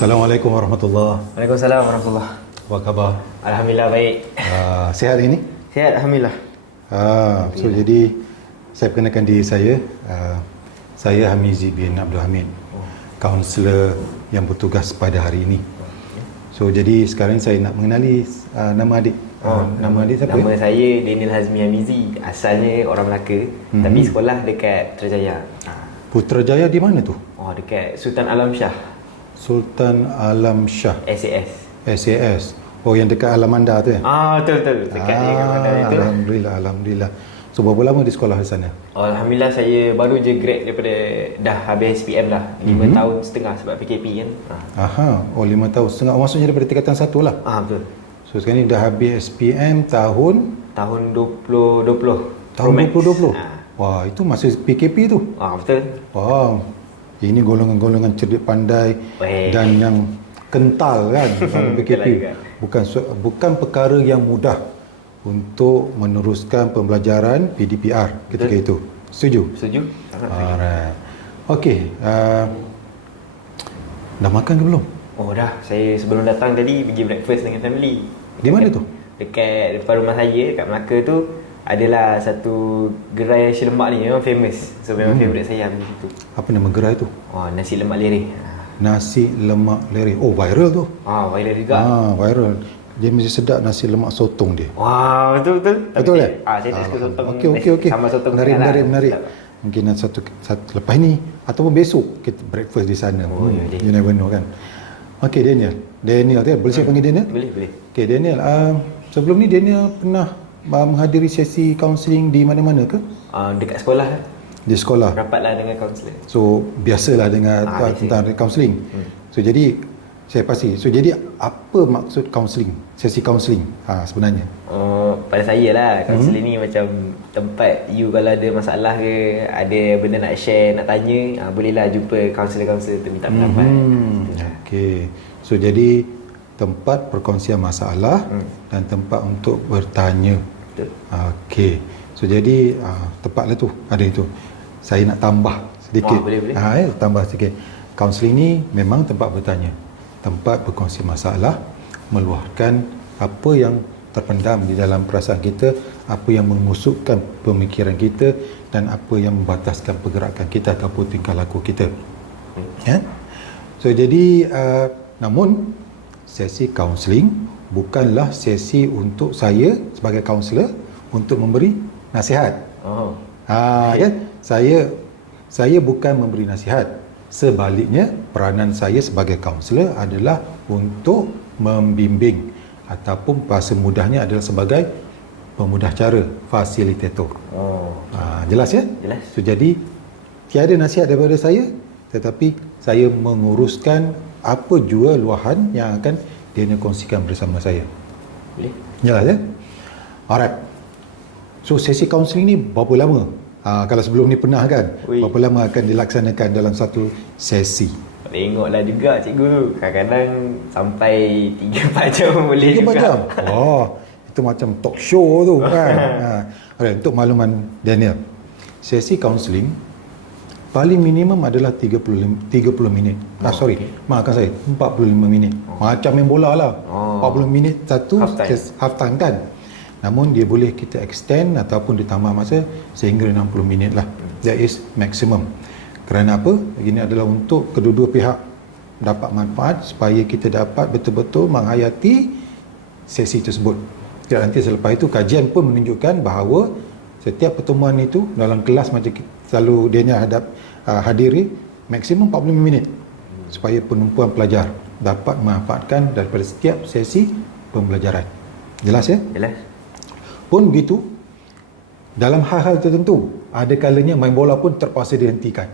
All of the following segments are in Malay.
Assalamualaikum warahmatullahi. Waalaikumsalam warahmatullahi. Apa khabar? Alhamdulillah baik. Sihat hari ini? Sihat alhamdulillah. Jadi saya perkenalkan diri saya. Saya Hamizi bin Abdul Hamid, kaunselor yang bertugas pada hari ini. Jadi sekarang saya nak mengenali nama adik. Nama adik siapa? Nama saya Daniel Hazmi Hamizi. Asalnya orang Melaka, tapi sekolah dekat Putrajaya. Putrajaya di mana tu? Dekat Sultan Alam Shah. Sultan Alam Shah. SAS. SAS. Yang dekat Alamanda tu ya? Betul. Dekat Alamanda itu. Alhamdulillah. So berapa lama di sekolah di sana? Alhamdulillah saya baru je grad daripada dah habis SPM lah. 5 tahun setengah sebab PKP kan. 5 tahun setengah. Maksudnya daripada tingkatan 1 lah? Betul. So sekarang ni dah habis SPM tahun 2020. Tahun 2020? Wah, itu masih PKP tu? Betul. Wow, ini golongan-golongan cerdik pandai dan yang kental kan dalam PKP. Bukan perkara yang mudah untuk meneruskan pembelajaran PDPR ketika itu. Setuju? Setuju. Alright. Okey, dah makan ke belum? Dah. Saya sebelum datang tadi pergi breakfast dengan family. Di mana tu? Dekat depan rumah saya, dekat Melaka tu adalah satu gerai nasi lemak ni memang famous. So memang favourite saya ambil situ. Apa nama gerai tu? Nasi lemak lereh. Nasi lemak lereh. Viral tu. Viral juga. Viral. Dia mesti sedap nasi lemak sotong dia. Betul. Betul tak? Saya tak suka sotong. Okey. Sama sotong. Menarik. Mungkin satu lepas ni ataupun besok kita breakfast di sana. You never know kan. Okey, Daniel tu, boleh saya panggil Daniel? Boleh. Okey, Daniel, sebelum ni Daniel pernah menghadiri sesi kaunseling di mana-mana ke? Dekat sekolah. Di sekolah. Rapatlah dengan kaunselor. So biasalah dengar tentang kaunseling. So jadi saya pasti. So jadi apa maksud kaunseling? Sesi kaunseling sebenarnya? Pada saya lah, kaunseling ni macam tempat you kalau ada masalah ke, ada benda nak share, nak tanya, bolehlah jumpa kaunselor-kaunselor tu minta pendapat. Okey. So jadi tempat perkongsian masalah dan tempat untuk bertanya. Betul. Okey. So jadi tepatlah tu, ada itu. Saya nak tambah sedikit. Boleh. Tambah sedikit. Kaunseling ni memang tempat bertanya. Tempat berkongsi masalah, meluahkan apa yang terpendam di dalam perasaan kita, apa yang mengusupkan pemikiran kita dan apa yang membataskan pergerakan kita ataupun tingkah laku kita. So jadi namun sesi kaunseling bukanlah sesi untuk saya sebagai kaunselor untuk memberi nasihat. Saya bukan memberi nasihat. Sebaliknya, peranan saya sebagai kaunselor adalah untuk membimbing ataupun bahasa mudahnya adalah sebagai pemudah cara, fasilitator. Jelas ya? Jelas. So jadi tiada nasihat daripada saya, tetapi saya menguruskan apa jua luahan yang akan dia kongsikan bersama saya. Boleh. Jelas ya? Alright. So sesi kaunseling ni berapa lama? Kalau sebelum ni pernah kan? Berapa lama akan dilaksanakan dalam satu sesi? Tengoklah juga cikgu. Kadang-kadang sampai 3-4 jam boleh 3-4 juga. jam? Itu macam talk show tu kan? Alright, untuk makluman Daniel, sesi kaunseling paling minimum adalah 30 minit. Maafkan saya, 45 minit. Macam main bola lah. 40 minit satu half time kan. Namun dia boleh kita extend ataupun ditambah masa sehingga 60 minit lah. That is maximum. Kerana apa? Ini adalah untuk kedua-dua pihak dapat manfaat supaya kita dapat betul-betul menghayati sesi tersebut. Dan nanti selepas itu kajian pun menunjukkan bahawa setiap pertemuan itu dalam kelas macam selalu dia hadiri maksimum 45 minit supaya penumpuan pelajar dapat memanfaatkan daripada setiap sesi pembelajaran. Jelas ya? Jelas. Pun begitu, dalam hal-hal tertentu, ada kalanya main bola pun terpaksa dihentikan.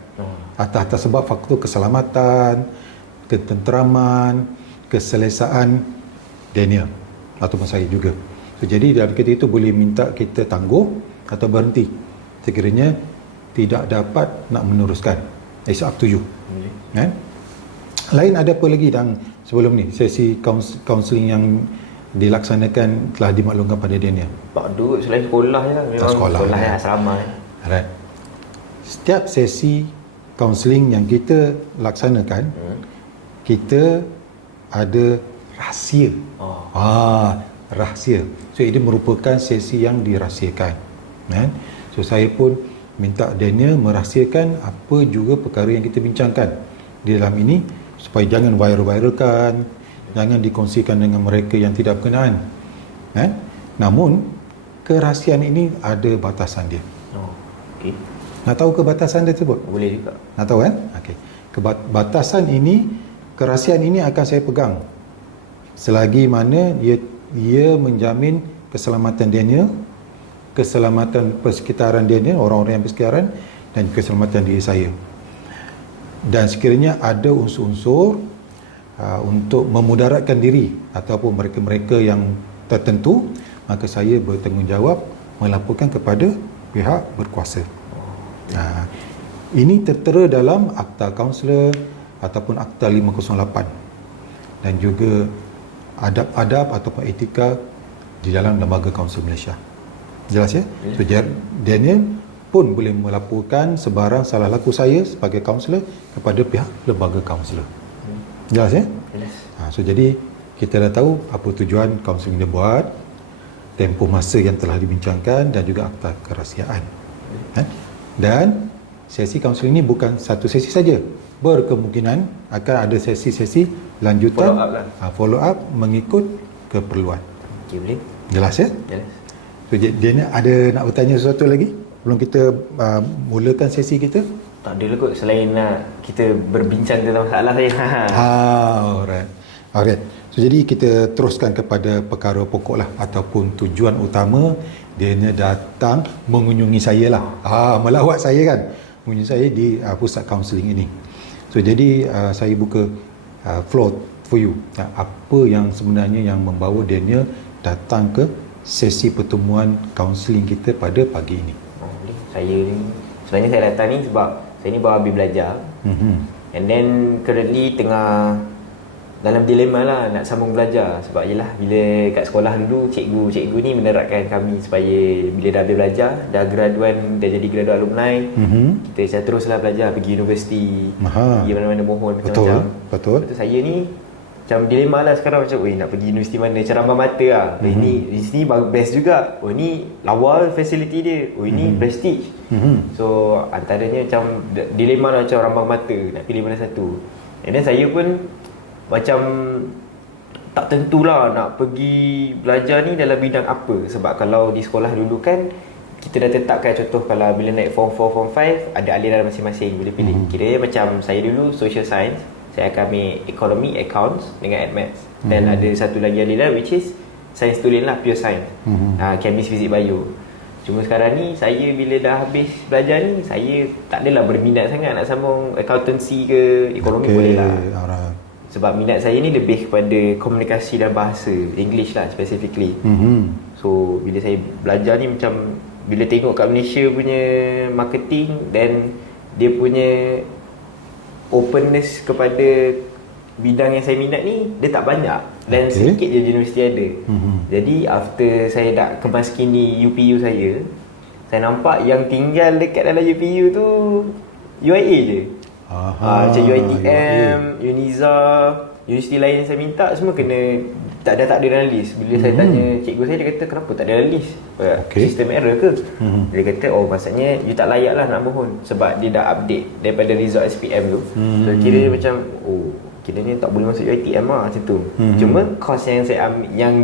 Atas sebab faktor keselamatan, ketenteraman, keselesaan Daniel ataupun saya juga. So, jadi dari ketika itu boleh minta kita tangguh atau berhenti sekiranya tidak dapat nak meneruskan. It's up to you. Lain ada apa lagi dan sebelum ni sesi kaunseling yang dilaksanakan telah dimaklumkan pada Daniel? Tak duduk selain sekolah je lah. Memang sekolah yang asrama. Alright. Setiap sesi kaunseling yang kita laksanakan, kita ada rahsia. Rahsia. So ini merupakan sesi yang dirahsiakan. Kan? So saya pun minta Daniel merahsiakan apa juga perkara yang kita bincangkan di dalam ini supaya jangan viral-viralkan, jangan dikongsikan dengan mereka yang tidak berkenaan. Kan? Namun kerahsiaan ini ada batasan dia. Okey. Nak tahu ke batasan dia tersebut? Boleh juga. Nak tahu kan? Okey. Batasan ini, kerahsiaan ini akan saya pegang selagi mana ia menjamin keselamatan Daniel, keselamatan persekitaran Daniel, orang-orang yang bersekitaran, dan keselamatan diri saya. Dan sekiranya ada unsur-unsur untuk memudaratkan diri ataupun mereka-mereka yang tertentu, maka saya bertanggungjawab melaporkan kepada pihak berkuasa. Ini tertera dalam Akta Kaunselor ataupun Akta 508 dan juga adab-adab ataupun etika di dalam Lembaga Kaunselor Malaysia. Jelas ya? So, Daniel pun boleh melaporkan sebarang salah laku saya sebagai kaunselor kepada pihak Lembaga Kaunselor. Jelas ya? Jelas. So jadi kita dah tahu apa tujuan kaunseling dia buat, tempoh masa yang telah dibincangkan dan juga akta kerahsiaan. Dan sesi kaunseling ini bukan satu sesi saja. Berkemungkinan akan ada sesi-sesi lanjutan, follow up mengikut keperluan. Okey, boleh. Jelas ya? Jelas. So, dia nak bertanya sesuatu lagi sebelum kita mulakan sesi kita? Tak ada lah kot selain nak kita berbincang tentang masalah saya. Alright. So jadi kita teruskan kepada perkara pokok lah ataupun tujuan utama dia datang mengunjungi saya lah. Melawat saya kan. Mengunjungi saya di pusat kaunseling ini. So jadi saya buka floor for you. Apa yang sebenarnya yang membawa Daniel datang ke sesi pertemuan kaunseling kita pada pagi ini? Saya ni sebenarnya saya datang ni sebab saya ni baru habis belajar. And then currently tengah dalam dilema lah nak sambung belajar. Sebab yelah bila kat sekolah dulu cikgu ni menerapkan kami supaya bila dah habis belajar, dah graduan, dah jadi graduan alumni, kita macam teruslah belajar, pergi universiti, pergi mana-mana mohon macam-macam. Betul. Lepas tu saya ni macam dilema lah sekarang, macam nak pergi universiti mana, macam rambang mata lah. Ini universiti best juga, ni lawa facility dia, ini prestige. So antaranya macam dilema lah, macam rambang mata nak pilih mana satu. And then saya pun macam tak tentulah nak pergi belajar ni dalam bidang apa. Sebab kalau di sekolah dulu kan kita dah tetapkan, contoh kalau bila naik form 4, form 5 ada aliran masing-masing boleh pilih. Kira macam saya dulu social science, saya akan ambil economy, accounts dengan admaths. Dan ada satu lagi aliran which is science tulen lah, pure science. Chemistry, physics, bio. Cuma sekarang ni saya bila dah habis belajar ni, saya tak adalah berminat sangat nak sambung accountancy ke ekonomi. Boleh lah. Sebab minat saya ni lebih kepada komunikasi dan bahasa English lah specifically. So bila saya belajar ni macam bila tengok kat Malaysia punya marketing dan dia punya openness kepada bidang yang saya minat ni, dia tak banyak dan sedikit je universiti ada. Jadi after saya dah kemaskini UPU saya nampak yang tinggal dekat dalam UPU tu UIA je. Macam UiTM, Uniza, universiti lain yang saya minta semua kena tak ada dalam list. Bila saya tanya cikgu saya, dia kata kenapa tak ada dalam list? Sistem error ke? Dia kata maksudnya you tak layak lah nak mohon sebab dia dah update daripada result SPM tu. So kira macam kiranya tak boleh masuk UiTM lah macam tu. Cuma course yang saya ambil, yang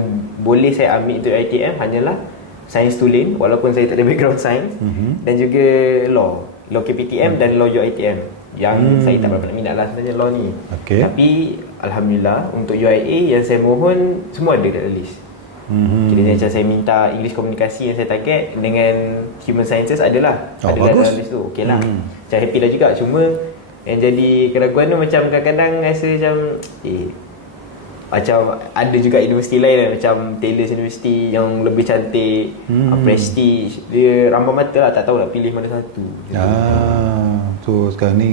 boleh saya ambil untuk UiTM hanyalah sains tulen walaupun saya tak ada background sains, dan juga law KPTM dan law UiTM yang saya tak berapa nak minat lah sebenarnya law ni. Tapi alhamdulillah untuk UIA yang saya mohon semua ada dalam list. Kiranya macam saya minta English komunikasi yang saya target dengan human sciences adalah ada dalam list tu. Okey lah, macam happy dah juga. Cuma yang jadi keraguan tu macam kadang-kadang rasa macam macam ada juga universiti lain lah, macam Taylor University yang lebih cantik, prestige, dia rambang mata lah, tak tahu nak pilih mana satu. So sekarang ni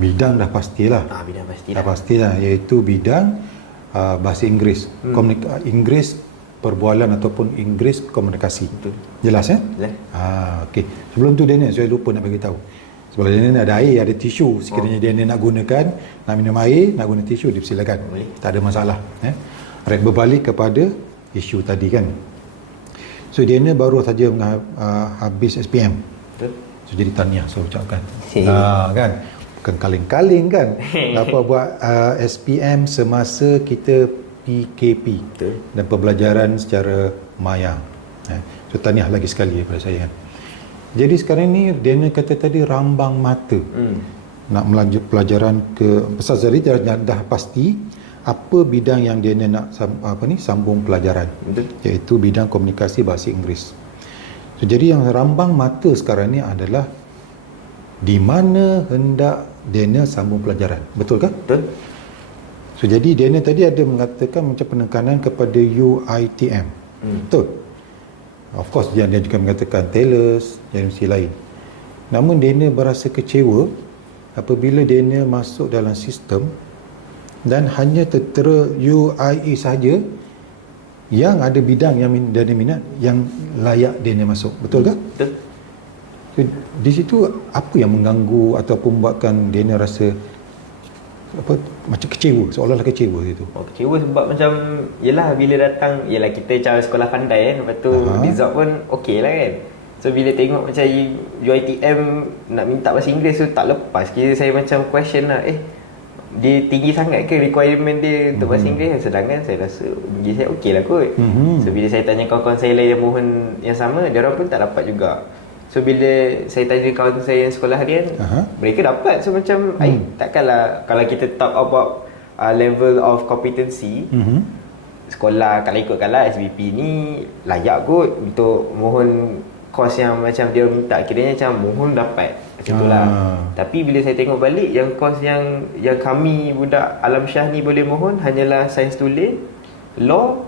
bidang dah pastilah. Bidang pastilah. Dah pastilah, iaitu bidang bahasa Inggeris, Inggeris perbualan ataupun Inggeris komunikasi. Betul. Jelas ya? Jelas. Okey. Sebelum tu Daniel, saya lupa nak bagi tahu. Sebelah dia ni ada air, ada tisu. Sekiranya dia ni nak gunakan, nak minum air, nak guna tisu, dipersilakan. Boleh. Tak ada masalah. Right, berbalik kepada isu tadi kan. So dia ni baru saja habis SPM. Betul. So jadi tahniah saya ucapkan. Ya. Kan. Bukan kaling-kaling kan. Dapat buat SPM semasa kita PKP. Betul. Dan pembelajaran secara maya. So tahniah lagi sekali daripada saya kan. Jadi sekarang ni Daniel kata tadi rambang mata. Nak melanjut pelajaran ke besar tadi dah pasti apa bidang yang Daniel nak sambung pelajaran. Betul. Iaitu bidang komunikasi bahasa Inggeris. So jadi yang rambang mata sekarang ni adalah di mana hendak Daniel sambung pelajaran. Betul ke? Betul. So jadi Daniel tadi ada mengatakan macam penekanan kepada UiTM. Betul. Of course dia juga mengatakan TELUS dan universiti lain. Namun Daniel berasa kecewa apabila Daniel masuk dalam sistem dan hanya tertera UIA sahaja yang ada bidang yang Daniel minat yang layak Daniel masuk. Betul ke? Betul. So, di situ apa yang mengganggu ataupun membuatkan Daniel rasa macam kecewa, seolah-olah kecewa itu? Kecewa sebab macam yelah bila datang, yelah kita cara sekolah pandai kan, lepas tu result pun okey lah kan. So bila tengok macam UiTM nak minta bahasa Inggeris tu tak lepas, kira saya macam question lah, dia tinggi sangat ke requirement dia untuk bahasa Inggeris, sedangkan saya rasa bagi saya okey lah kot. So bila saya tanya kawan-kawan saya lain yang mohon yang sama, dia orang pun tak dapat juga. So bila saya tanya kawan saya yang sekolah harian, mereka dapat. So macam takkanlah kalau kita talk about level of competency, sekolah kalau ikutkanlah SBP ni layak kot untuk mohon kos yang macam dia minta, kiranya macam mohon dapat macam tu lah. Tapi bila saya tengok balik yang kos yang kami budak Alam Syah ni boleh mohon hanyalah sains tulis, law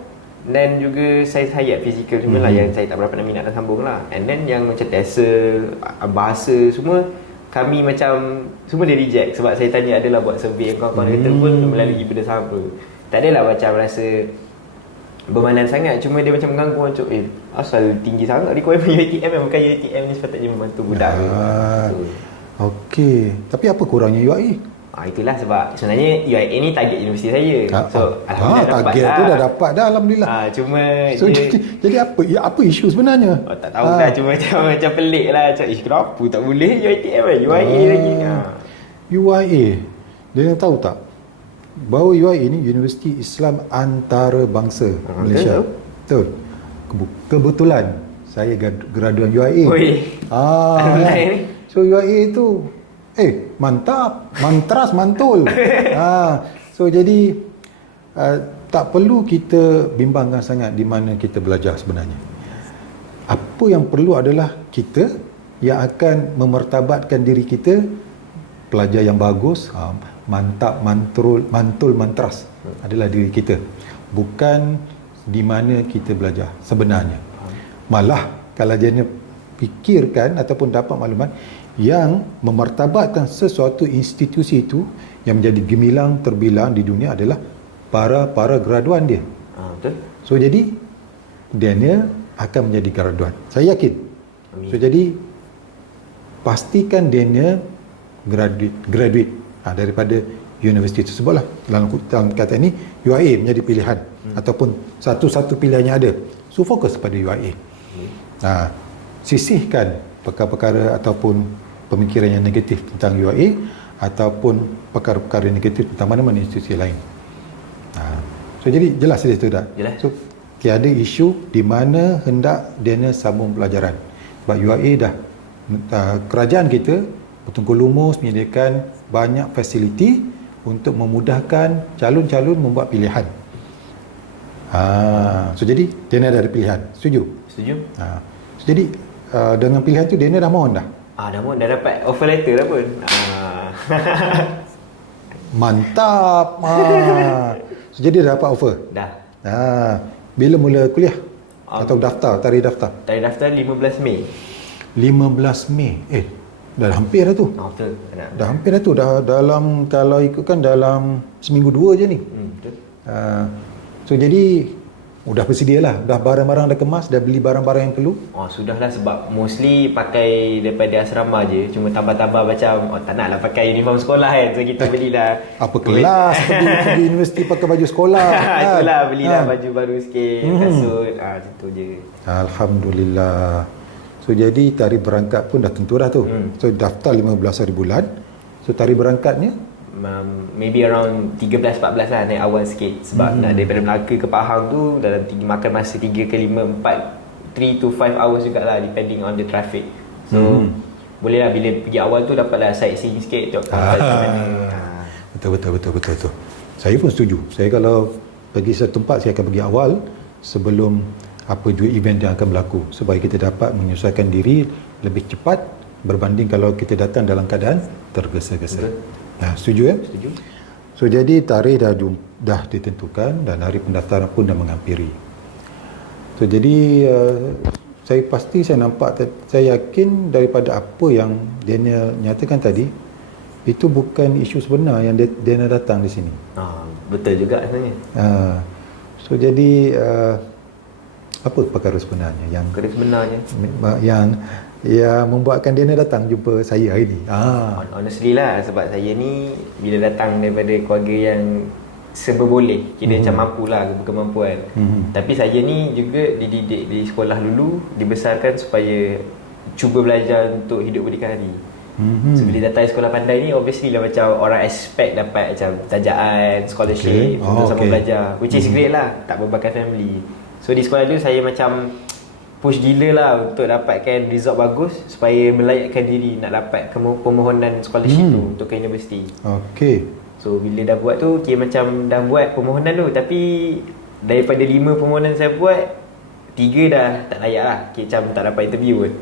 dan juga sains hayat, fizikal semua lah yang saya tak berapa nak minat dan sambung lah. And then yang macam TESOL, bahasa semua kami macam semua dia reject sebab saya tanya adalah buat survey yang kawan-kawan kata pun melalui benda sama. Tak adalah macam rasa bermanan sangat, cuma dia macam mengganggu macam asal tinggi sangat requirement UiTM yang bukan UiTM ni sepatutnya membantu budak tu. Okey, tapi apa kurangnya UiA? Itulah sebab sebenarnya UiA ni target universiti saya. So alhamdulillah dapat target lah. tu dah dapat dah, alhamdulillah. Cuma So jadi apa isu sebenarnya? tak tahu dah, cuma macam pelik lah. Macam kenapa tak boleh UiTM kan? UiA lagi. UiA, dia tahu tak bahawa UiA ni Universiti Islam Antarabangsa Malaysia. Betul. Kebetulan saya graduan UiA. Kan? So UiA tu mantap, mantras, mantul. So jadi tak perlu kita bimbangkan sangat di mana kita belajar sebenarnya. Apa yang perlu adalah kita yang akan memertabatkan diri kita, pelajar yang bagus, mantap, mantul, mantras adalah diri kita. Bukan di mana kita belajar sebenarnya. Malah kalau dia fikirkan ataupun dapat maklumat yang memartabatkan sesuatu institusi itu yang menjadi gemilang terbilang di dunia adalah para graduan dia. Betul. So jadi Daniel akan menjadi graduan. Saya yakin. So jadi pastikan Daniel graduate daripada universiti tersebutlah. Dalam kata ini UiA menjadi pilihan ataupun satu-satu pilihan yang ada. So fokus pada UiA. Sisihkan perkara-perkara ataupun pemikiran yang negatif tentang UiA ataupun perkara-perkara negatif tentang mana-mana institusi lain. So jadi jelas dia tu dah. So tiada isu di mana hendak Daniel sambung pelajaran. Sebab UiA dah kerajaan kita Bengkulu Lumus menyediakan banyak fasiliti untuk memudahkan calon-calon membuat pilihan. So jadi Daniel dah ada pilihan. Setuju? Setuju. So jadi dengan pilihan tu Daniel dah mohon dah? Dah mohon, dah dapat offer letter dah pun. Mantap. So jadi dah dapat offer? Dah. Bila mula kuliah? Atau daftar, tarikh daftar? Tarikh daftar 15 Mei. 15 Mei. Dah hampir dah tu. Betul. Dah hampir dah tu. Dah dalam, kalau ikutkan dalam seminggu dua je ni. Betul. So jadi Dah bersedia lah, dah barang-barang dah kemas, dah beli barang-barang yang perlu. Oh sudahlah, sebab mostly pakai daripada asrama je. Cuma tambah-tambah macam tak nak lah pakai uniform sekolah kan. So kita belilah Apa kelas pergi universiti pakai baju sekolah kan? Itulah, belilah baju baru sikit, kasut, macam tu je. Alhamdulillah. So jadi tarikh berangkat pun dah tentu dah tu. So daftar 15 hari bulan. So tarikh berangkatnya Maybe around 13-14 lah, naik awal sikit. Sebab nak daripada Melaka ke Pahang tu dalam makan masa 3 ke 5, 3 to 5 hours jugalah, depending on the traffic. So boleh lah, bila pergi awal tu dapatlah sightseeing sikit, tengok tempat macam mana. Betul. Saya pun setuju. Saya kalau pergi satu tempat, saya akan pergi awal sebelum apa dua event yang akan berlaku, supaya kita dapat menyesuaikan diri lebih cepat berbanding kalau kita datang dalam keadaan tergesa-gesa. Nah, setuju ya? Setuju. So jadi tarikh dah ditentukan dan hari pendaftaran pun dah menghampiri. So jadi saya nampak, saya yakin daripada apa yang Daniel nyatakan tadi, itu bukan isu sebenar yang Daniel datang di sini. Betul juga sebenarnya. So jadi apa perkara sebenarnya yang membuatkan Daniel datang jumpa saya hari ni? Honestly lah, sebab saya ni bila datang daripada keluarga yang serba boleh, kira macam mampu lah, berkemampuan. Tapi saya ni juga dididik di sekolah dulu, dibesarkan supaya cuba belajar untuk hidup berdikari. So bila datang sekolah pandai ni, obviously lah macam orang expect dapat macam tajaan, scholarship, untuk sama belajar, which is great lah, tak bebankan family. So di sekolah dulu saya macam push gila lah untuk dapatkan result bagus supaya melayakkan diri nak dapat permohonan scholarship tu untuk ke universiti. So bila dah buat tu, kira macam dah buat permohonan tu, tapi daripada 5 permohonan saya buat, 3 dah tak layak lah, kira macam tak dapat interview pun.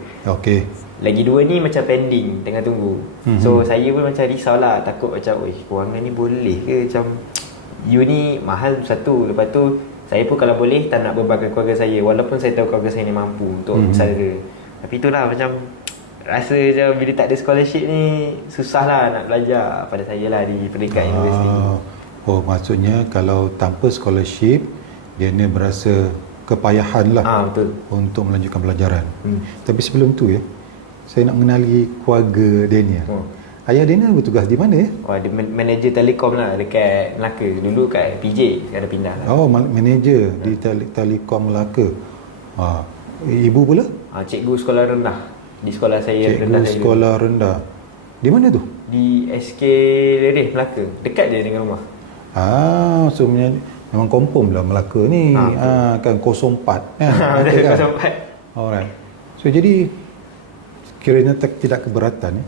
Lagi 2 ni macam pending, tengah tunggu. So saya pun macam risau lah, takut macam kewangan ni boleh ke, macam you ni mahal satu. Lepas tu saya pun kalau boleh tak nak bebankan keluarga saya, walaupun saya tahu keluarga saya ni mampu untuk usaha. Tapi itulah macam rasa macam bila tak ada scholarship ni susah lah nak belajar pada saya lah di peringkat universiti. Maksudnya kalau tanpa scholarship dia ni berasa kepayahan lah betul, untuk melanjutkan pelajaran. Tapi sebelum tu ya, saya nak mengenali keluarga Daniel. Ayah Daniel bertugas di mana ya? Dia manager telekom lah dekat Melaka. Dulu kat PJ, ada pindah lah. Manager di Telekom Melaka. Ibu pula? Cikgu sekolah rendah. Di sekolah saya rendah. Cikgu sekolah rendah. Di mana tu? Di SK Lereh, Melaka. Dekat je dengan rumah. So memang confirm lah Melaka ni. Kan 04 kan? Betul, 04. Alright. So jadi kiranya tidak keberatan ya,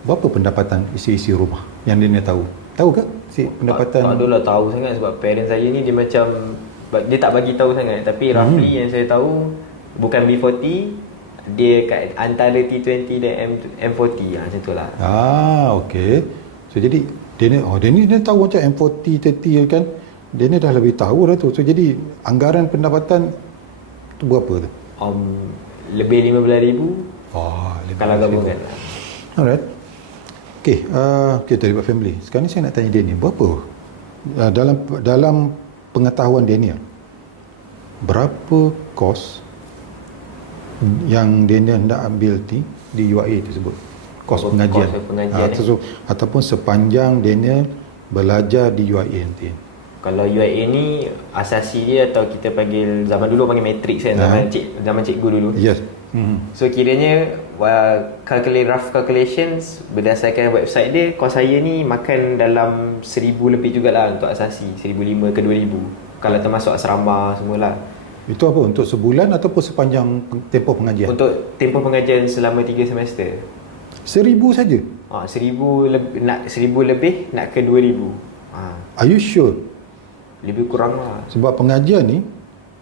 berapa pendapatan isi-isi rumah yang dia tahu? Tahu ke pendapatan? Tak adalah tahu sangat, sebab parents saya ni dia macam, dia tak bagi tahu sangat. Tapi roughly yang saya tahu, bukan B40, dia kat antara T20 dan M40 macam tu lah. So jadi dia tahu macam M40, 30 kan, dia ni dah lebih tahu dah tu. So jadi anggaran pendapatan tu berapa tu? Lebih 15,000 kalau gabungkan lah. Alright. Kita dapat family. Sekarang ni saya nak tanya Daniel, berapa dalam pengetahuan Daniel, berapa kos yang Daniel hendak ambil di UIA tersebut? Kos pengajian. Ataupun sepanjang Daniel belajar di UIA nanti. Kalau UIA ni asasi dia, atau kita panggil, zaman dulu panggil matrix kan, zaman cikgu dulu. Yes. So kiranya rough calculations berdasarkan website dia, kos saya ni makan dalam 1,000 lebih jugalah untuk asasi, 1,500 ke 2,000 kalau termasuk asrama semualah. Itu apa, untuk sebulan ataupun sepanjang tempoh pengajian? Untuk tempoh pengajian selama 3 semester. 1,000 saja? 1,000 lebih nak ke 2,000. Are you sure? Lebih kurang lah. Sebab pengajian ni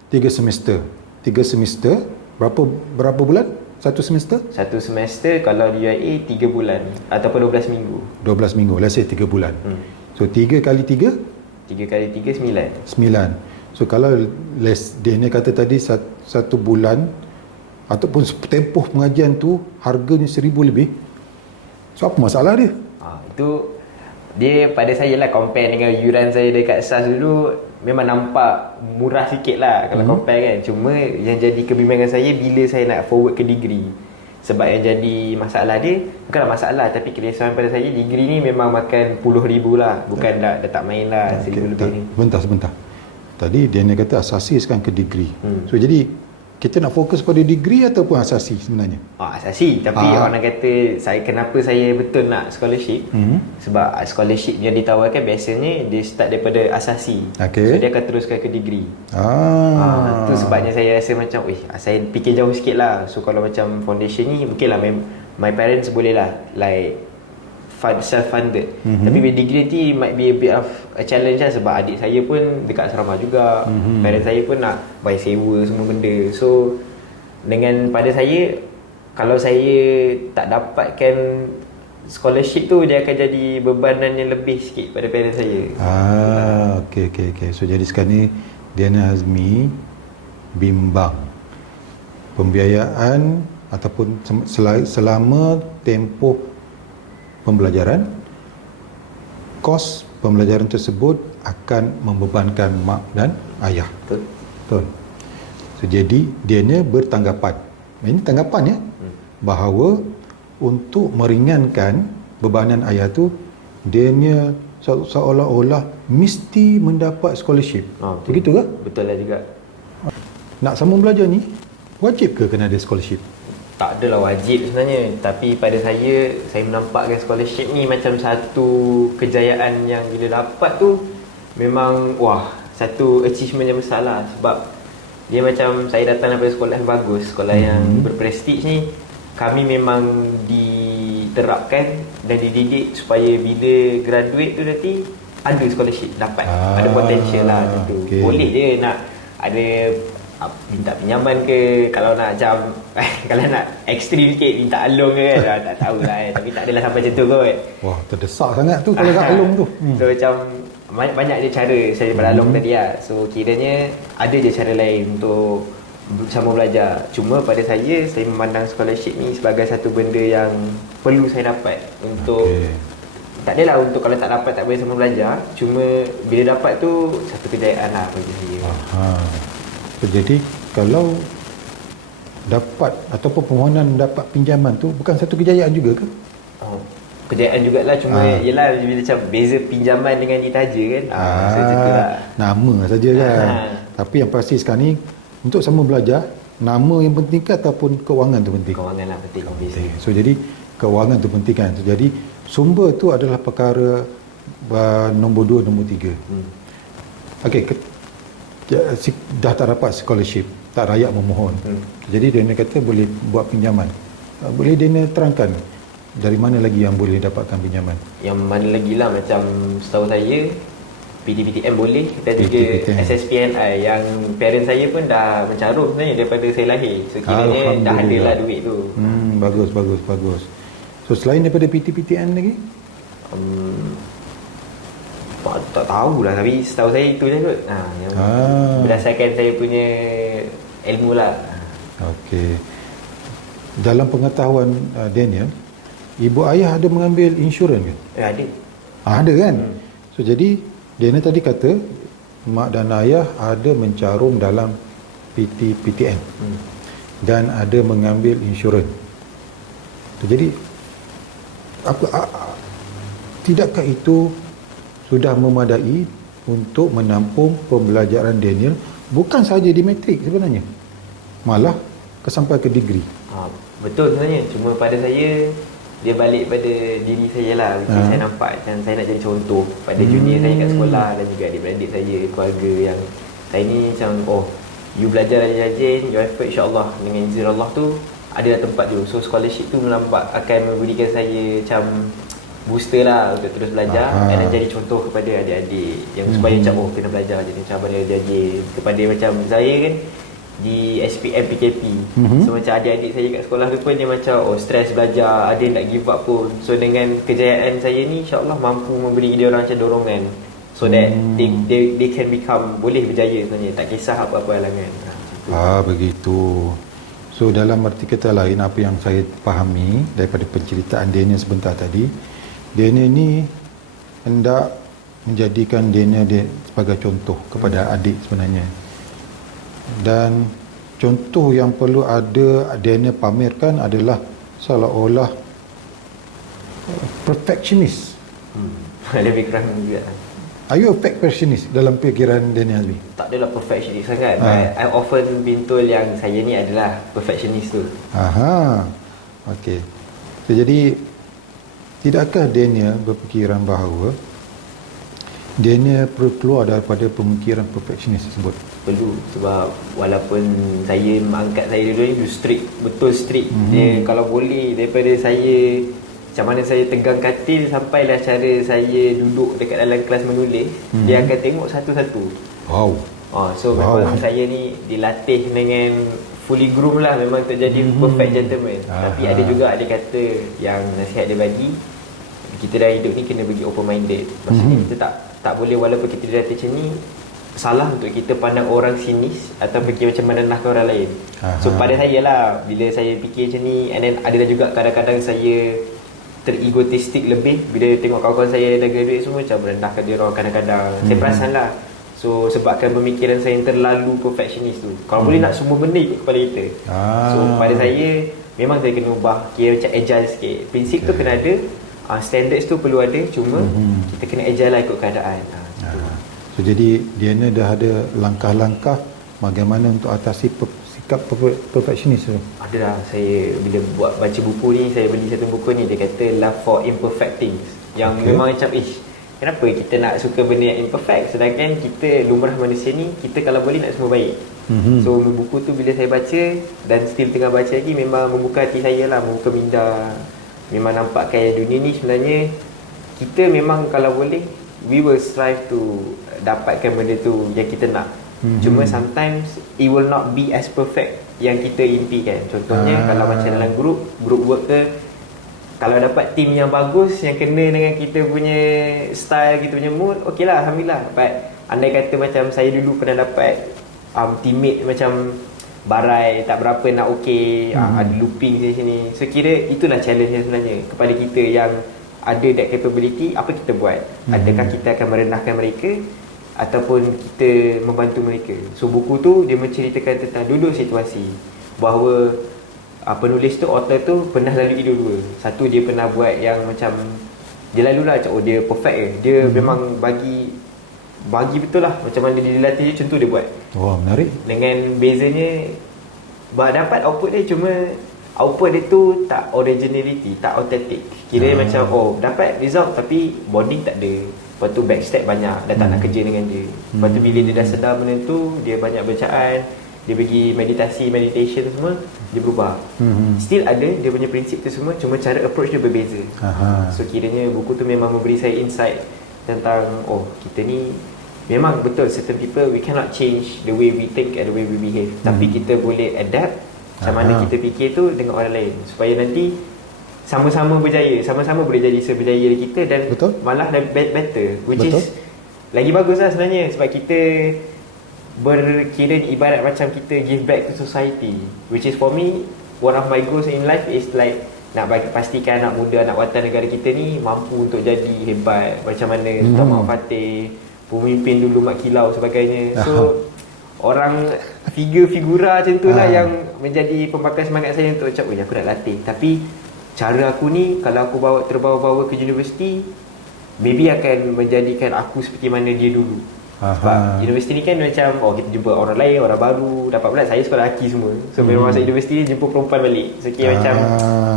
3 semester. Berapa bulan? Satu semester? Satu semester kalau di UIA 3 bulan ataupun 12 minggu. 12 minggu, let's say 3 bulan. So 3 kali 3? 3 kali 3, 9. 9. So kalau Daniel kata tadi satu bulan ataupun tempoh pengajian tu harganya 1,000 lebih, so apa masalah dia? Itu dia pada saya lah, compare dengan yuran saya dekat SAS dulu memang nampak murah sikit lah kalau compare kan. Cuma yang jadi kebimbangan saya bila saya nak forward ke degree. Sebab yang jadi masalah dia, bukanlah masalah, tapi kerisauan pada saya, degree ni memang makan puluh ribu lah. Bukan dah tak main lah, seribu lebih ni. Sebentar. Tadi dia kata asasi sekarang ke degree. So jadi kita nak fokus pada degree ataupun asasi sebenarnya? Asasi. Tapi orang kata kenapa saya betul nak scholarship, sebab scholarship yang ditawarkan biasanya dia start daripada asasi. So dia akan teruskan ke degree. Tu sebabnya saya rasa macam saya fikir jauh sikit lah. So kalau macam foundation ni mungkin lah my parents boleh lah like self-funded. Tapi with degree nanti might be a bit of a challenge lah, sebab adik saya pun dekat asrama juga. Parents saya pun nak bayar sewa semua benda. So dengan pada saya, kalau saya tak dapatkan scholarship tu, dia akan jadi bebanan yang lebih sikit pada parents saya. Okay. So jadi sekarang ni Diana Azmi bimbang pembiayaan ataupun selama tempoh pembelajaran, kos pembelajaran tersebut akan membebankan mak dan ayah. Betul. So, jadi dia bertanggapan, ini tanggapan ya, bahawa untuk meringankan bebanan ayah tu, dia seolah-olah mesti mendapat scholarship. Begitu ke? Betul lah juga. Nak sambung belajar ni, wajib ke kena ada scholarship? Tak adalah wajib sebenarnya, tapi pada saya menampakkan scholarship ni macam satu kejayaan yang bila dapat tu memang satu achievement yang besar lah. Sebab dia macam saya datang daripada sekolah yang bagus, sekolah yang berprestige ni, kami memang diterapkan dan dididik supaya bila graduate tu nanti ada scholarship, dapat ada potential lah macam tu. Boleh je nak ada minta pinjaman ke, kalau nak macam kalau nak ekstrim sikit minta alung ke kan, tak tahulah tapi tak adalah sampai macam tu kot. Wah, terdesak sangat tu kalau nak alung tu. So macam banyak je cara saya daripada alung tadi lah. So kiranya ada je cara lain untuk sama belajar. Cuma pada saya memandang scholarship ni sebagai satu benda yang perlu saya dapat untuk tak adalah untuk kalau tak dapat tak boleh sama belajar. Cuma bila dapat tu satu kejayaan lah bagi saya. Jadi kalau dapat ataupun permohonan dapat pinjaman tu bukan satu kejayaan juga ke? Kejayaan jugalah, cuma yelah macam beza pinjaman dengan ditaja kan. So macam tu lah. Nama saja kan. Tapi yang pasti sekarang ni untuk sama belajar, nama yang penting ke ataupun kewangan tu penting? Kewangan lah penting obviously. So jadi kewangan tu penting kan. So, jadi sumber tu adalah perkara nombor 2, nombor 3. Dah tak dapat scholarship, tak layak memohon. Jadi dia kata boleh buat pinjaman. Boleh dia terangkan dari mana lagi yang boleh dapatkan pinjaman? Yang mana lagi lah, macam setahu saya PTPTN boleh, dan juga SSPNI yang parents saya pun dah mencarum sebenarnya daripada saya lahir. So kiranya dah ada lah duit tu. Bagus. So selain daripada PTPTN lagi? Tak tahulah, tapi setahu saya itu je kot. Yang berdasarkan saya punya ilmu lah. Dalam pengetahuan Daniel, ibu ayah ada mengambil insurans ke? Ada. Ada kan? So jadi Daniel tadi kata mak dan ayah ada mencarum dalam PTPTN dan ada mengambil insurans. Jadi tidakkah itu sudah memadai untuk menampung pembelajaran Daniel bukan sahaja di matrik sebenarnya, malah sampai ke degree? Betul sebenarnya, cuma pada saya dia balik pada diri saya lah. Saya nampak macam saya nak jadi contoh pada junior saya kat sekolah dan juga adik-beradik saya, keluarga yang saya ni macam you belajar rajin-rajin, your effort insyaAllah dengan izin Allah tu ada tempat tu. So scholarship tu nampak akan memberikan saya macam booster lah untuk terus belajar dan jadi contoh kepada adik-adik yang supaya macam kena belajar jadi macam abang dia kepada macam saya kan di SPM PKP. So macam adik-adik saya kat sekolah tu pun dia macam stres belajar, ada yang nak give up pun. So dengan kejayaan saya ni insyaAllah mampu memberi dia orang macam dorongan so that they can become, boleh berjaya sebenarnya, tak kisah apa-apa halangan. Begitu. So dalam arti kata lain, apa yang saya fahami daripada penceritaan Daniel sebentar tadi, Daniel ni hendak menjadikan Daniel dia sebagai contoh kepada adik sebenarnya. Dan contoh yang perlu ada Daniel pamerkan adalah seolah-olah perfectionist. Lebih kurang juga. Are you a perfectionist dalam fikiran Daniel Azmi? Tak adalah perfectionist sangat. But I often been told yang saya ni adalah perfectionist tu. Aha. Okey. So, jadi tidakkah Daniel berfikiran bahawa Daniel perlu keluar daripada pemikiran perfectionist tersebut? Perlu, sebab walaupun saya angkat saya dulu ni strict, betul strict. Dia kalau boleh daripada saya macam mana saya tegang katil sampailah cara saya duduk dekat dalam kelas menulis, dia akan tengok satu-satu. Wow. So memang saya ni dilatih dengan fully groom lah, memang untuk jadi perfect gentleman. Tapi ada juga ada kata yang nasihat dia bagi, kita dalam hidup ni kena bagi open minded. Maksudnya kita tak boleh, walaupun kita dilatih macam ni, salah untuk kita pandang orang sinis atau fikir macam merendahkan orang lain. So pada saya lah, bila saya fikir macam ni, and then ada juga kadang-kadang saya teregotistik lebih bila tengok kawan-kawan saya dah graduate semua, macam merendahkan dia orang kadang-kadang. Saya perasan lah. So sebabkan pemikiran saya yang terlalu perfectionist tu, kalau boleh nak semua benda ikut kepala kita. So pada saya memang saya kena ubah, kira macam agile sikit. Prinsip tu kena ada, standards tu perlu ada, cuma kita kena agile lah ikut keadaan. So jadi Diana dah ada langkah-langkah bagaimana untuk atasi sikap perfectionist tu? Ada lah. Saya bila baca buku ni, saya beli satu buku ni, dia kata Love for Imperfect Things, yang memang macam kenapa kita nak suka benda yang imperfect, sedangkan kita lumrah manusia ni, kita kalau boleh nak semua baik. So buku tu bila saya baca dan still tengah baca lagi, memang membuka hati saya lah, membuka minda. Memang nampakkan dunia ni sebenarnya kita memang kalau boleh, we will strive to dapatkan benda tu yang kita nak. Cuma sometimes it will not be as perfect yang kita impikan. Contohnya kalau macam dalam group work ke, kalau dapat team yang bagus, yang kena dengan kita punya style, kita punya mood, okey lah, Alhamdulillah. But andai kata macam saya dulu pernah dapat teammate macam barai, tak berapa nak okey, ada looping sini. So kira itulah challenge sebenarnya kepada kita yang ada that capability. Apa kita buat? Adakah kita akan merendahkan mereka ataupun kita membantu mereka? So buku tu dia menceritakan tentang dua situasi, bahawa penulis tu, author tu pernah lalui dua-dua. Satu, dia pernah buat yang macam dia lalulah macam dia perfect dia memang bagi betul lah macam mana dia dilatih, contoh dia buat. Menarik. Dengan bezanya dapat output dia, cuma output dia tu tak originality, tak authentic. Kira macam dapat result tapi bonding tak ada. Lepas tu backstep banyak, dah tak nak kerja dengan dia. Lepas tu bila dia dah sedar benda tu, dia banyak bacaan, dia pergi meditation semua, dia berubah. Still ada dia punya prinsip tu semua, cuma cara approach dia berbeza. So kiranya buku tu memang memberi saya insight tentang kita ni memang betul, certain people we cannot change the way we think and the way we behave, tapi kita boleh adapt macam mana kita fikir tu dengan orang lain, supaya nanti sama-sama berjaya, sama-sama boleh jadi seberjaya dari kita, dan malah better, which is lagi bagus lah sebenarnya, sebab kita berkira ibarat macam kita give back to society, which is for me one of my goals in life is like nak bagi pastikan anak muda, anak watan negara kita ni mampu untuk jadi hebat, macam mana Sultan Muhammad Fateh, pemimpin dulu Mat Kilau sebagainya. So orang figura macam tu lah yang menjadi pembakar semangat saya untuk macam aku nak latih. Tapi cara aku ni, kalau aku terbawa-bawa ke universiti, maybe akan menjadikan aku seperti mana dia dulu. Sebab universiti ni kan macam kita jumpa orang lain, orang baru. Dapat pula saya sekolah lelaki semua, so memang masuk universiti ni jumpa perempuan balik. So kira macam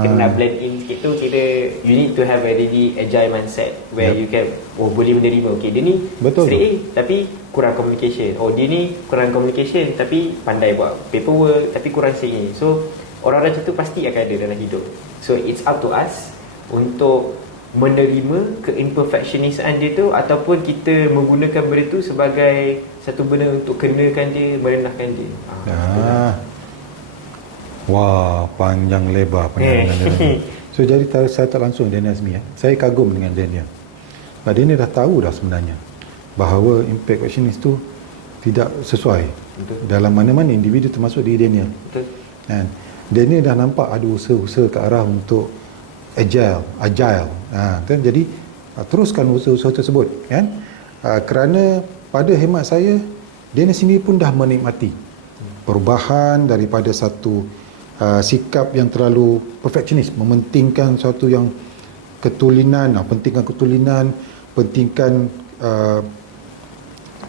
kena blend in sikit tu. Kira you need to have a really agile mindset where you can boleh menerima, dia ni straight A tapi kurang communication, dia ni kurang communication tapi pandai buat paperwork tapi kurang straight A. So orang-orang macam tu pasti akan ada dalam hidup. So it's up to us untuk menerima keimperfectionistan dia tu, ataupun kita menggunakan benda tu sebagai satu benda untuk kenakan dia, merendahkan dia. Wah, panjang lebar penjelasan dia. So jadi saya tak langsung Daniel Azmi, saya kagum dengan Daniel. Sebab Daniel dah tahu dah sebenarnya bahawa imperfectionist tu tidak sesuai. Dalam mana-mana individu, termasuk diri Daniel. Dan Daniel dah nampak ada usaha-usaha ke arah untuk agile. Jadi teruskan usaha tersebut, kan? Kerana pada hemat saya, Daniel sendiri pun dah menikmati perubahan daripada satu sikap yang terlalu perfectionist, mementingkan sesuatu yang ketulinan, pentingkan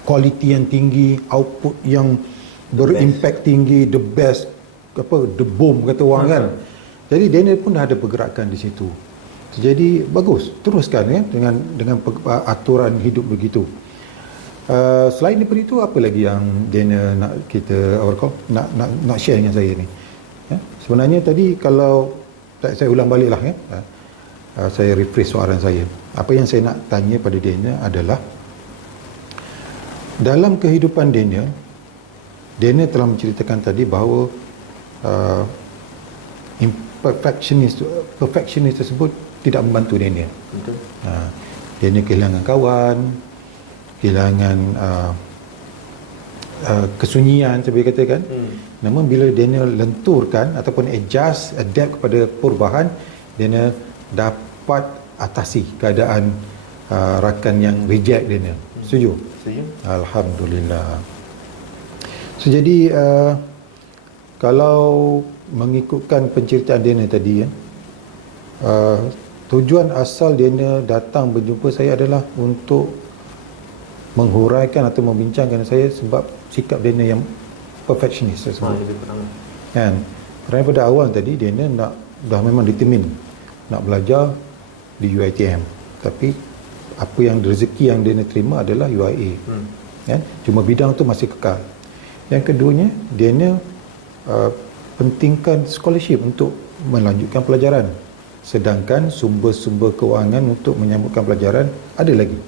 kualiti yang tinggi, output yang berimpact tinggi, the best, the bomb kata orang kan. Jadi Daniel pun dah ada pergerakan di situ. Jadi bagus, teruskan ya dengan aturan hidup begitu. Selain daripada itu, apa lagi yang Daniel nak kita nak share dengan saya ni? Ya, sebenarnya tadi kalau saya ulang balik lah ya. Saya rephrase soalan saya. Apa yang saya nak tanya pada Daniel adalah, dalam kehidupan Daniel telah menceritakan tadi bahawa perfectionist tersebut tidak membantu Daniel. Betul. Daniel kehilangan kawan, kehilangan kesunyian saya boleh katakan. Namun bila Daniel lenturkan ataupun adapt kepada perubahan, Daniel dapat atasi keadaan rakan yang reject Daniel. Setuju? Setuju. Alhamdulillah. So jadi kalau mengikutkan penceritaan Daniel tadi, tujuan asal Daniel datang berjumpa saya adalah untuk menghuraikan atau membincangkan saya sebab sikap Daniel yang perfectionist tersebut. Kan? Kerana pada awal tadi Daniel dah memang determine nak belajar di UiTM, tapi apa yang rezeki yang Daniel terima adalah UIA. Kan? Cuma bidang tu masih kekal. Yang keduanya, Daniel pentingkan scholarship untuk melanjutkan pelajaran, sedangkan sumber-sumber kewangan untuk menyambutkan pelajaran ada lagi,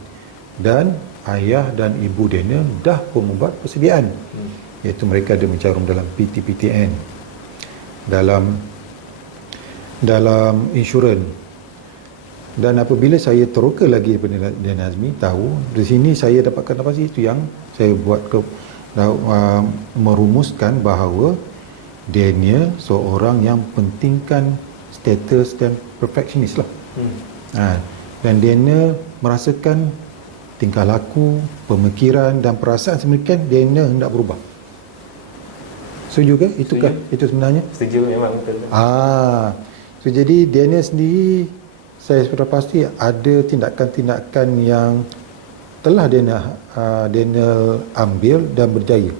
dan ayah dan ibu Daniel dah pun membuat persediaan, iaitu mereka ada mencarum dalam PTPTN, dalam insurans. Dan apabila saya teroka lagi daripada Daniel Azmi, tahu di sini saya dapatkan apa sih, itu yang saya buat merumuskan bahawa Daniel seorang yang pentingkan status dan perfectionist lah. Dan Daniel merasakan tingkah laku, pemikiran dan perasaan sedemikian Daniel hendak berubah. Setuju ke? Itu sebenarnya? Setuju, memang betul. So jadi Daniel sendiri, saya sudah pasti ada tindakan-tindakan yang telah Daniel ambil dan berjaya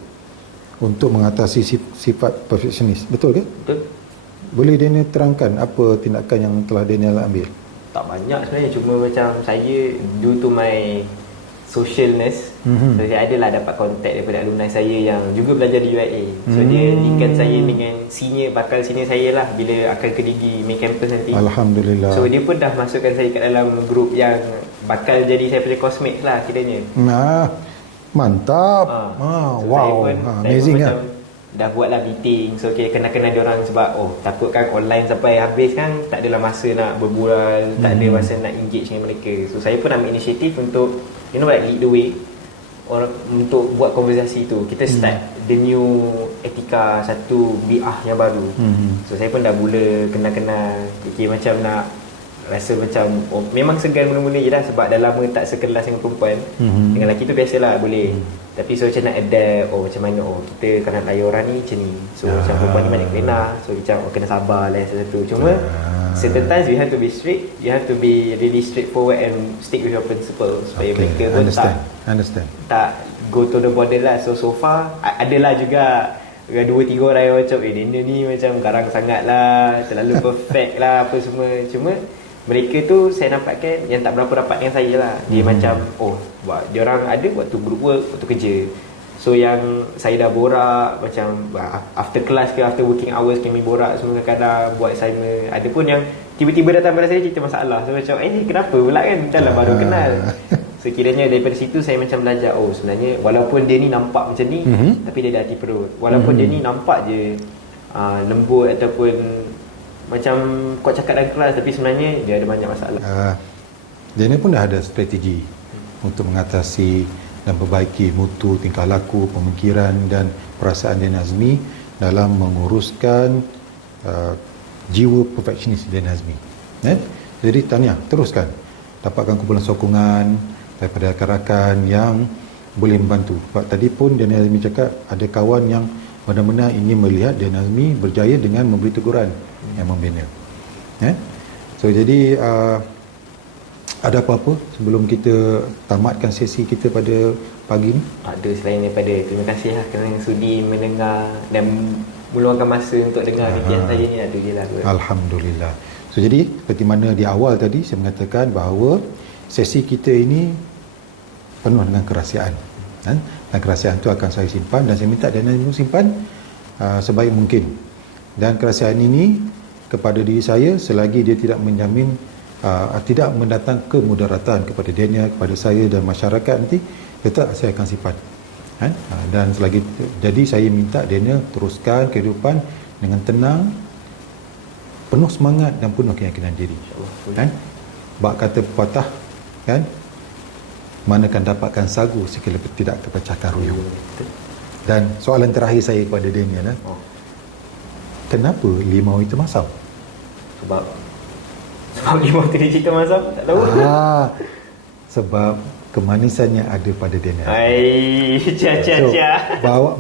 untuk mengatasi sifat perfectionist. Betul ke? Betul. Boleh Daniel terangkan apa tindakan yang telah Daniel ambil? Tak banyak sebenarnya, cuma macam saya due to my socialness, so saya adalah dapat kontak daripada alumni saya yang juga belajar di UiA. So dia linkkan saya dengan bakal senior saya lah bila akan ke Digi main campus nanti. Alhamdulillah. So dia pun dah masukkan saya kat dalam grup yang bakal jadi saya punya cosmates lah kiranya. Mantap. Wow, amazing saya kan? Dah buat lah meeting. So kenal-kenal diorang sebab takut kan online sampai habis kan tak adalah masa nak berbual, tak ada masa nak engage dengan mereka. So saya pun ambil inisiatif untuk lead the way untuk buat konversasi tu. Kita start the new etika, satu bi'ah yang baru. So saya pun dah mula kenal-kenal, fikir macam nak rasa macam memang segan mula-mula je lah sebab dah lama tak sekelas dengan perempuan. Dengan lelaki tu biasalah boleh. Tapi so macam nak adapt, macam mana kita kalau nak layan orang ni macam ni. So macam perempuan ni banyak kena. So macam kena sabar lah satu. Cuma certain times you have to be straight, you have to be really straightforward and stick with your principle supaya mereka pun tak go to the border lah. So far adalah juga 2-3 orang yang macam Daniel ni macam garang sangat lah, terlalu perfect lah apa semua. Cuma mereka tu saya nampakkan yang tak berapa rapat dengan saya lah. Dia macam dia orang ada waktu group work, waktu kerja. So yang saya dah borak macam after class ke after working hours kami borak semua, kadang buat assignment. Ada pun yang tiba-tiba datang pada saya cerita masalah. So macam kenapa pula kan, dah lah baru kenal. So kiranya daripada situ saya macam belajar, sebenarnya walaupun dia ni nampak macam ni, tapi dia ada hati perut. Walaupun dia ni nampak je lembut ataupun macam kuat cakap dalam kelas, tapi sebenarnya dia ada banyak masalah. Daniel pun dah ada strategi untuk mengatasi dan perbaiki mutu, tingkah laku, pemikiran dan perasaan Daniel Azmi dalam menguruskan jiwa perfectionist Daniel Azmi. Jadi tahniah, teruskan. dapatkan kumpulan sokongan daripada rakan-rakan yang boleh membantu. Sebab tadi pun Daniel Azmi cakap ada kawan yang benar-benar ingin melihat Daniel Azmi berjaya dengan memberi teguran yang membina. So jadi ada apa-apa sebelum kita tamatkan sesi kita pada pagi ni? Ada selain daripada terima kasih lah kerana sudi mendengar dan meluangkan masa untuk dengar bincang saya ni, ada je lah. Alhamdulillah. So jadi seperti mana di awal tadi saya mengatakan bahawa sesi kita ini penuh dengan kerahsiaan. Dan kerahsiaan itu akan saya simpan dan saya minta Daniel simpan sebaik mungkin. Dan kerahsiaan ini kepada diri saya selagi dia tidak menjamin tidak mendatang kemudaratan kepada Daniel, kepada saya dan masyarakat nanti, tetap saya akan simpan. Dan selagi jadi saya minta Daniel teruskan kehidupan dengan tenang, penuh semangat dan penuh keyakinan diri. Bak kata pepatah kan, manakan dapatkan sagu sekali tidak terpecahkan ruyung. Dan soalan terakhir saya kepada Daniel, kenapa limau itu masam? Sebab limau tu dia cerita masam, tak tahu. Sebab kemanisannya ada pada Daniel.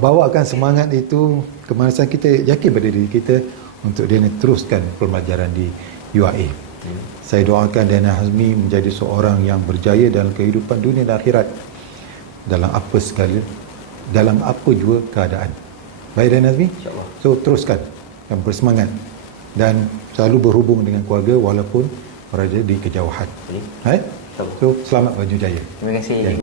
Bawakan semangat itu, kemanisan kita, yakin pada diri kita untuk Daniel teruskan pembelajaran di UAE. Saya doakan Daniel Azmi menjadi seorang yang berjaya dalam kehidupan dunia dan akhirat, dalam apa segala, dalam apa jua keadaan. Baik Daniel Azmi? InsyaAllah. So teruskan dan bersemangat dan selalu berhubung dengan keluarga walaupun berada di kejauhan. So selamat berjaya. Terima kasih.